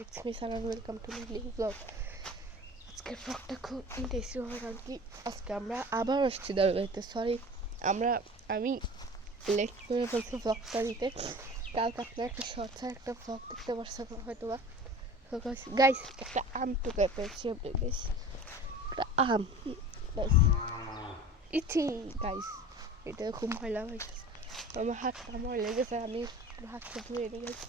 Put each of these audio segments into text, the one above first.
It's me Sana and welcome to my new vlog. আজকের ব্লগটা খুব ইন্টারেস্টিং হবে কারণ কি আজকে আমরা আবার আসছি দাঁড়াইতে আমি লেট করে বলছি ব্লগটা দিতে কালকে আপনারা একটা শর্ট একটা ব্লগ দেখতে পারছেন হয়তো বা গাইস একটা আম টুকে পেয়েছি আপনি গাইস একটা আম গাইস ইচ্ছি গাইস এটা খুব ময়লা হয়েছে আমার হাতটা ময়লা লেগেছে আমি হাতটা ধুয়ে নিই গাইস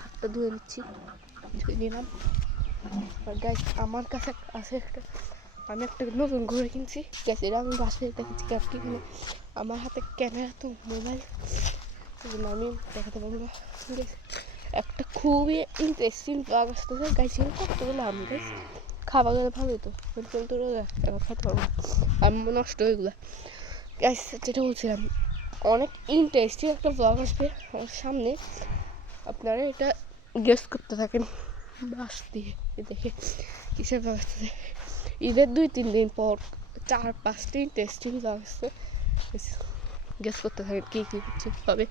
হাতটা ধুয়ে নিচ্ছি ধুয়ে নিলাম আর গাইস আমার কাছে আছে একটা আমি একটা নতুন ঘড়ি কিনছি গাইস এটা আমি বাসায় দেখেছি কাপটি কিনে আমার হাতে ক্যামেরা তো মোবাইল আমি দেখাতে পারবো না একটা খুবই ইন্টারেস্টিং ব্লগ আসতেছে গাইস কতগুলো আমি গাইস খাওয়া গেলে ভালো হতো কিন্তু এবার খেতে পারবো আমি নষ্ট ওইগুলো গাইস যেটা বলছিলাম অনেক ইন্টারেস্টিং একটা ব্লগ আসবে আমার সামনে আপনারা এটা গেস করতে থাকেন বাস দিয়ে দেখে কিসের ব্লগ আসতেছে ঈদের 2-3 দিন পর 4-5টি ইন্টারেস্টিং ব্লগ আসছে গেস করতে থাকেন কী কী হচ্ছে হবে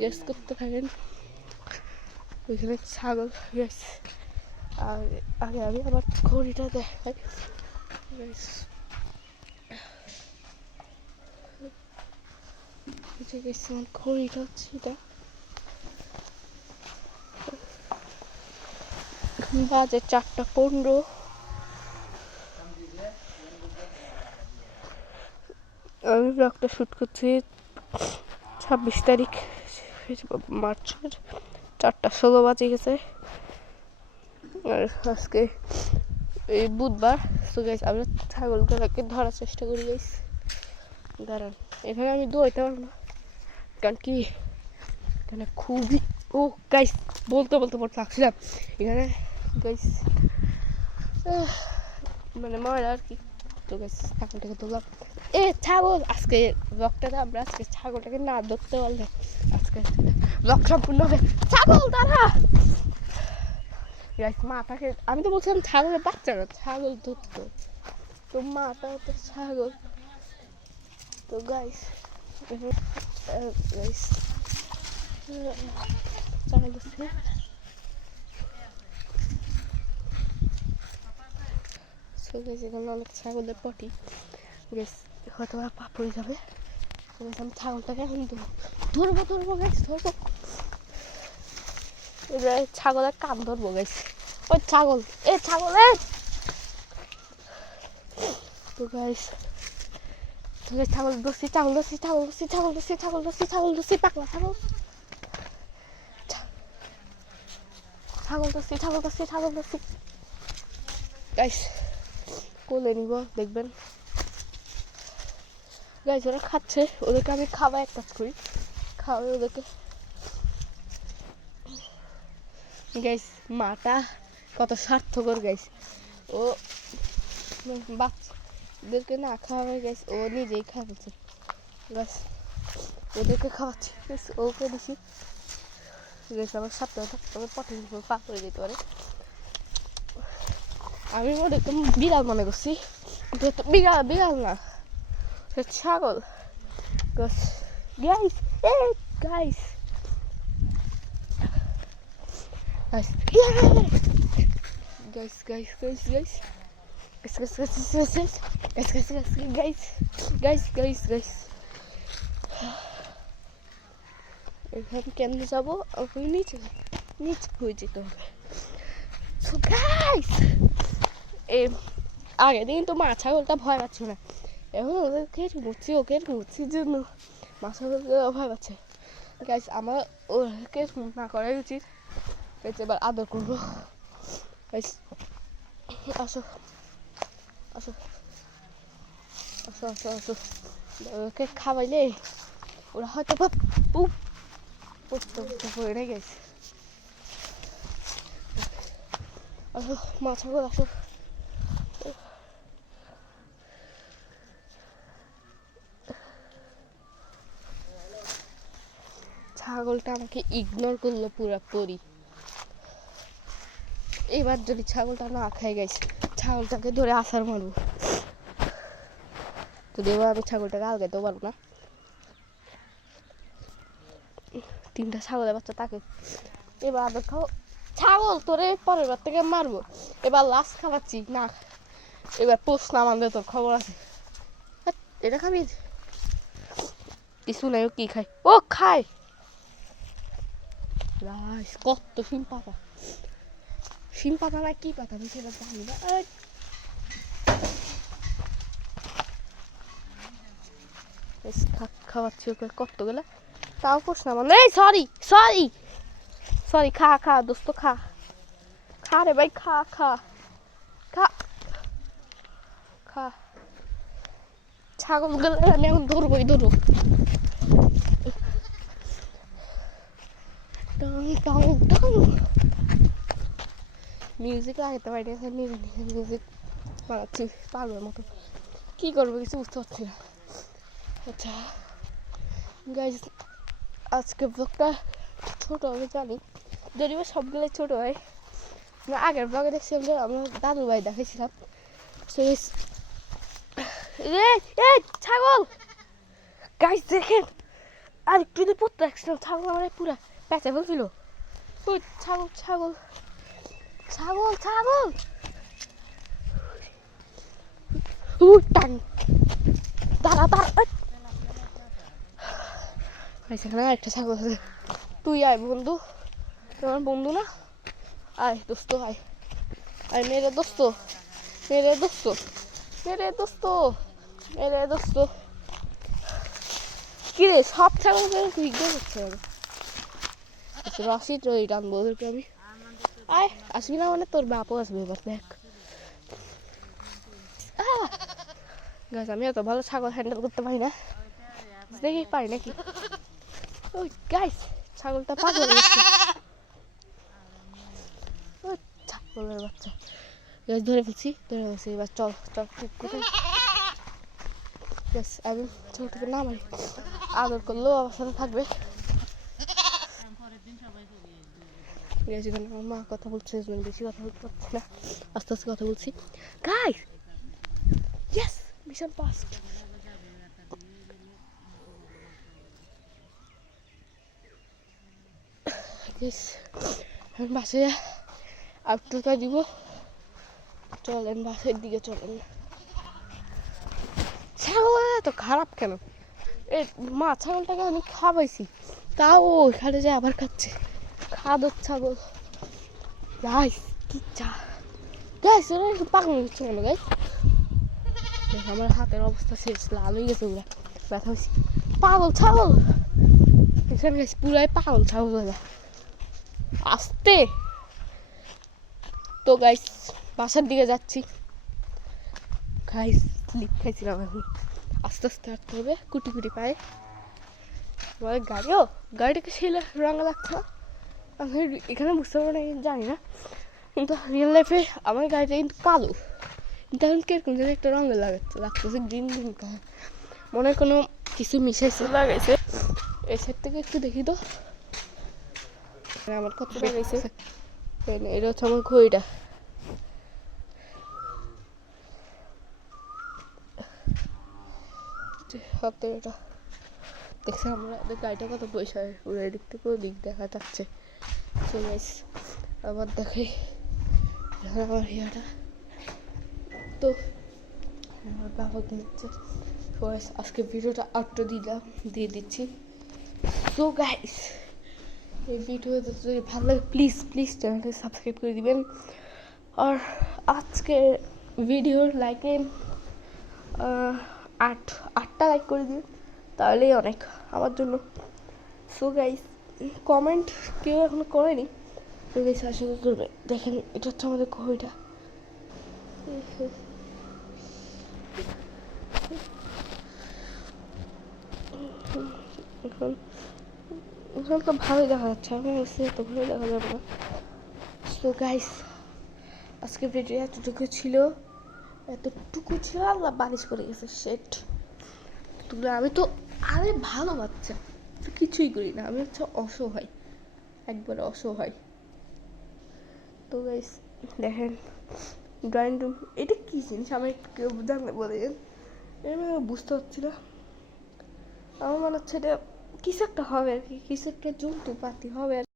গেস করতে থাকেন ওইখানে ছাগল আর আগে আমি আবার ঘড়িটা দেখাই ঘড়িটা হচ্ছে এটা বাজে 4:15 আমি ব্লগটা শ্যুট করছি 26 তারিখ মার্চের 4:16 বাজে গেছে আর আজকে এই বুধবার তো গাইস আমরা ছাগলগুলোকে ধরার চেষ্টা করি গাইস দাঁড়ান এখানে আমি দৌড়াইতে পারবো না কারণ কি এখানে খুবই গাইস বলতে থাকছিলাম এখানে গাইস মানে ময়লা আর কি তো গাইস ছাগলটাকে ধরলাম ছাগল আজকে ব্লগটাতে আমরা আজকে ছাগলটাকে না ধরতে পারলে আজকে ব্লগ সম্পূর্ণ হবে ছাগল দাঁড়া গাইস মাটাকে আমি তো বলছিলাম ছাগলের বাচ্চা না ছাগল ধরতো তো মাটা তো ছাগল তো গাইস গাইস ছাগল ধরছে এখানে অনেক ছাগলের পটি গাইস হয়তো পা পড়ে যাবে আমি ছাগলটাকে এখন ধরবো গাইস ধরবো ছাগলের কান ধরবো গাইস ওই ছাগল তো গাইস ছাগল ধরছি পাকলা ছাগল ধরছি গাইস কোলে নিব দেখবেন গাইস ওরা খাচ্ছে ওদেরকে আমি খাওয়া এক কাজ করি খাওয়াই ওদেরকে গাইস মাটা কত স্বার্থকর গাইস ও বাচ্চাদেরকে না খাওয়াবে গাইস ও নিজেই খাওয়াচ্ছে গাইস ওদেরকে খাওয়াচ্ছি ওকে দিছি গাইস আমার সপ্তাহে পটি পা করে যেতে পারে আমি ওদেরকে বিড়াল মনে করছি বিড়াল না ছাগল গাইস গাইস এখানে কেমনে যাবো নিচে হয়ে যেতে হবে আগের দিন তো মা ছাগলটা ভয় পাচ্ছিল না এখন ওদেরকে মুড়ছির জন্য মা ছাগলকে ভয় পাচ্ছে গাইস আমার ওকে না করাই উচিত এবার আদর করবো গাইস আসো ওকে খাওয়াইলে ওরা হয়তো পড়ে গেছে আসো মা ছাগল আসো ছাগলটা আমাকে ইগনোর করলো পুরোপুরি এবার যদি ছাগলটা না খাই গাইস, ছাগলটাকে ধরে আছাড় মারবো। যদি এবার আমি ছাগলটাকে আলগাইতেও পারবো না। 3টা ছাগলের বাচ্চা তাকে এবার আদর খাও। ছাগল তোরে পরের বার থেকে মারবো, এবার লাস্ট খাওয়াচ্ছি না, এবার পোষ না মানবে তোর খবর আছে। এটা খাবি? কিছু নাই, ও কি খায়? ও খায় রাইস। কত শিম পাতা, শিম পাতা না কি পাতা আমি সেটা জানি না। খাওয়াচ্ছি ওকে কতগুলা, তাও পোষ না মানে। এই সরি সরি সরি, খা খা দোস্ত, খা খা রে ভাই, খা খা খা খা। ছাগল গুলো আমি এখন ধরবোই, ধরবো। মিউজিক লাগাতে পারি, মিউজিক বানাচ্ছি পাগলের মতো। কি করবো কিছু বুঝতে পারছি না। আচ্ছা গাইজ, আজকে ব্লগটা ছোট হবে জানি, যদিও সবগুলোই ছোট হয়। আগের ব্লগে দেখছিলাম যে আমরা দাদু ভাই দেখাইছিলাম। ছাগল গাইজ দেখেন, আর একটু পড়তে রাখছিলাম, ছাগল আমার পুরা পেঁচা ফেলছিল। ওই ছাগল ছাগল ছাগল ছাগল টান দাঁড়া দাঁড়া। সেখানে একটা ছাগল আছে। তুই আয় বন্ধু, তোমার বন্ধু না, আয় দোস্ত, আয় আয় মেরে দোস্ত, মেরে দোস্ত, মেরে দোস্ত, মেরে দোস্ত। কিরে সব ছাগল ভিডিও করছে রসিদ রই টানবো ওদেরকে আমি। আয় আসবি না মানে তোর বাপও আসবে এবার দেখ। গাছ আমি এত ভালো ছাগল হ্যান্ডেল করতে পারি না, দেখি পারি নাকি। ওই গাইস ছাগলটা পাগল হয়ে গেছে। ওই ছাগলের বাচ্চা গাছ ধরে ফেলছি, ধরে ফেলছি। এবার চল চল কোথায় গাছ, আমি ছোটকে না মারি, আদর করলেও আমার সাথে থাকবে। আমার মা কথা বলছে, বেশি কথা বলতে পারছি না, আস্তে আস্তে কথা বলছি। Guys yes, mission past. বাসায় আউটটা দিব, চলেন বাসের দিকে চলেন। ছাগল এত খারাপ কেন? এই মা ছাগলটাকে আমি খাওয়াইছি, তাও ওখানে যায় আবার খাচ্ছে। খাদক ছাগল গাইস, কি চা গাইস, ওরা একটু পাগল হচ্ছে কেন গাইস? আমার হাতের অবস্থা শেষ, লাল হয়ে গেছে, ওরা ব্যথা হয়েছে। পাগল ছাগল এখানে গাইস, পুরাই পাগল ছাগল হয়ে যায়। আসতে তো গাইস বাসার দিকে যাচ্ছি। গাইস স্লিপ খাইছিলাম, এখন আস্তে আস্তে হাঁটতে হবে কুটি কুটি পায়ে। আমাদের গাড়িটাকে সেই রঙা লাগছে না, আমি এখানে বুঝতে পারবো না জানি না, কিন্তু রিয়েল লাইফে আমার গাড়িটা কিন্তু কালো, কিন্তু এখন কিরকম যেন একটা রঙের লাগতেছে, গ্রিন গ্রিন কালার, মনে হয় কোনো কিছু মিশাইছে লাগাইছে। এই সাইড থেকে একটু দেখি তো আমার কত লাগাইছে। এটা হচ্ছে আমার ঘড়িটা। এটা দেখছি আমরা গাড়িটা কত পয়সা, পুরো এদিক থেকে ওদিক দেখা যাচ্ছে। আবার দেখে আমার ইয়াটা তো আমার বাবা দিচ্ছে। আজকে ভিডিওটা আউটটা দিয়ে দিচ্ছি। সো গাইস এই ভিডিওটা যদি ভালো লাগে প্লিজ প্লিজ চ্যানেলটাকে সাবস্ক্রাইব করে দিবেন, আর আজকে ভিডিওর লাইকে 8টা লাইক করে দিন, তাহলেই অনেক আমার জন্য। সো গাইস কমেন্ট কেউ এখনো করেনি, তো গাইস আসলে করবে। দেখেন এটা হচ্ছে আমাদের ঘড়িটা। এখন তো ভালোই দেখা যাচ্ছে, আমি এসে এত ভালো দেখা যাবে না। সো গাইস আজকে ভিডিও এতটুকু ছিল, আল্লাহ বালিশ করে গেছে সেট। আমি তো আরে ভালো বাচ্চা, তো কিছুই করি না, আমি হচ্ছে অসহায়, একবারে অসহায়। তো গাইস দেখেন ড্রয়িং রুম, এটা কী জিনিস আমার কেউ জানলে বলে আমি বুঝতে পারছি না। আমার মনে হচ্ছে এটা কিছু একটা হবে আর কি, কিছু একটা জন্তু পাতি হবে আর